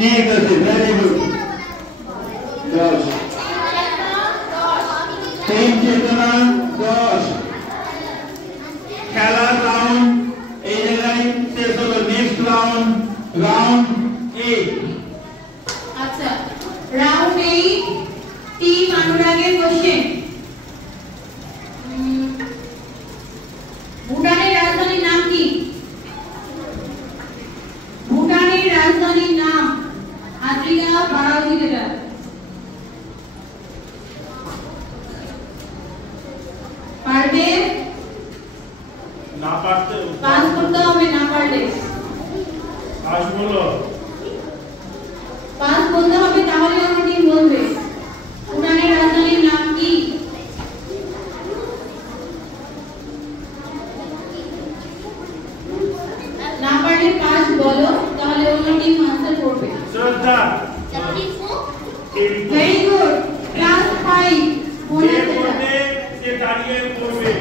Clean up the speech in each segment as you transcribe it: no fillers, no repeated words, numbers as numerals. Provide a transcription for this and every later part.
ঠিক আছে, very good. 10 team চেতনা 10। খেলার রাউন্ড এই জায়গায় শেষ হলো। Next round, round 8। আচ্ছা, রাউন্ড 8 টিম অনুরাগের কোশ্চেন। ভুটানের রাজধানীর নাম কি? ভুটানের রাজধানীর নাম। আদ্রিকা বাড়াও দিতে পারবে? না পারতে পাস করতে হবে, না পারলে পাস বলো। পাস বলতে হবে, তাহলে অন্য টিম বলবে। ভুটানের রাজধানীর নাম কি? না পারলে পাস বলো, তাহলে অন্য টিম আনসার করবে। শ্রদ্ধা ভেরি গুড। ক্লাস 5 যে পড়বে সে দাঁড়িয়ে পড়বে।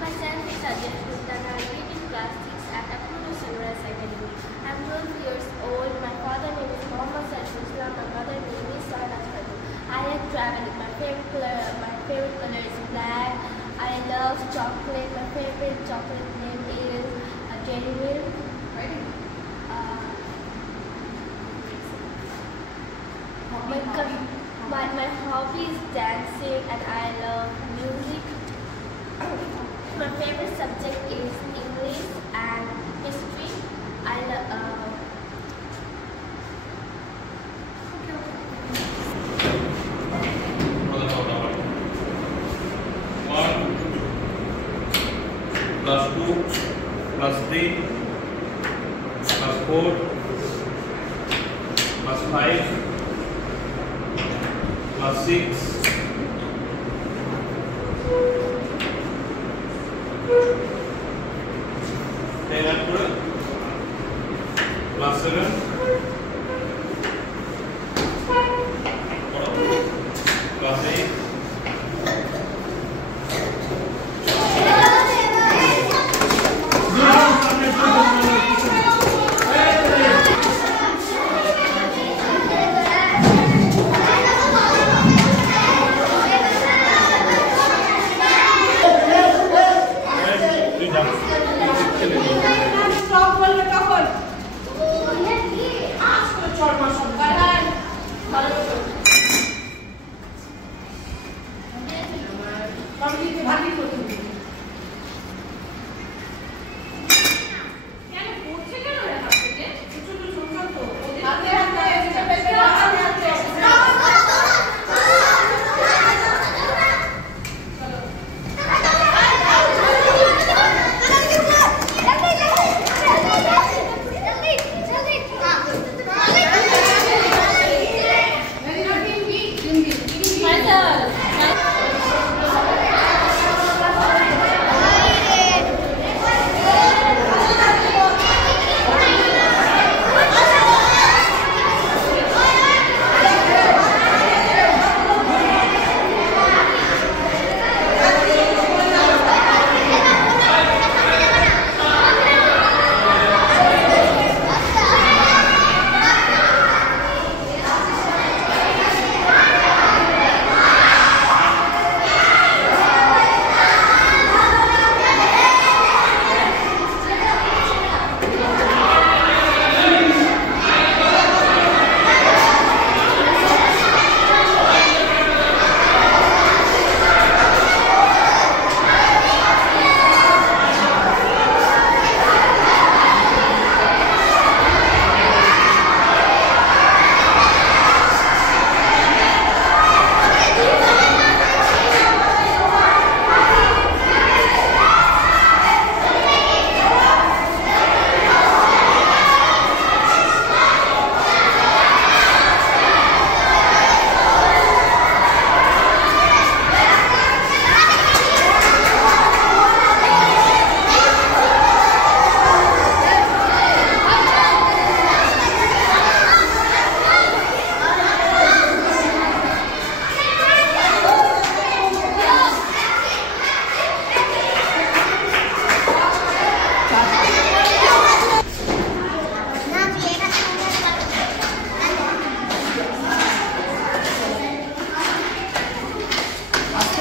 My son is Ajay Sultana. I read in class 6 at Apollo Sunrise Academy. I'm 12 years old. My father name is Mohammad Saiful Islam. My mother name is Sarah Khatun. I like traveling. My favorite color is black. I love chocolate. My favorite chocolate name is Dairy Milk. My hobby is dancing and I love music. My favorite subject is English and history. I love. +2, +3, +4, +5, +6, +7, +8, stop বলবে তখন। ভাবি করতে কেন করছে, কেন এরা হাত থেকে ছোট ছোট সংখ্যা তো হাতে হাতে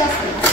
আসছে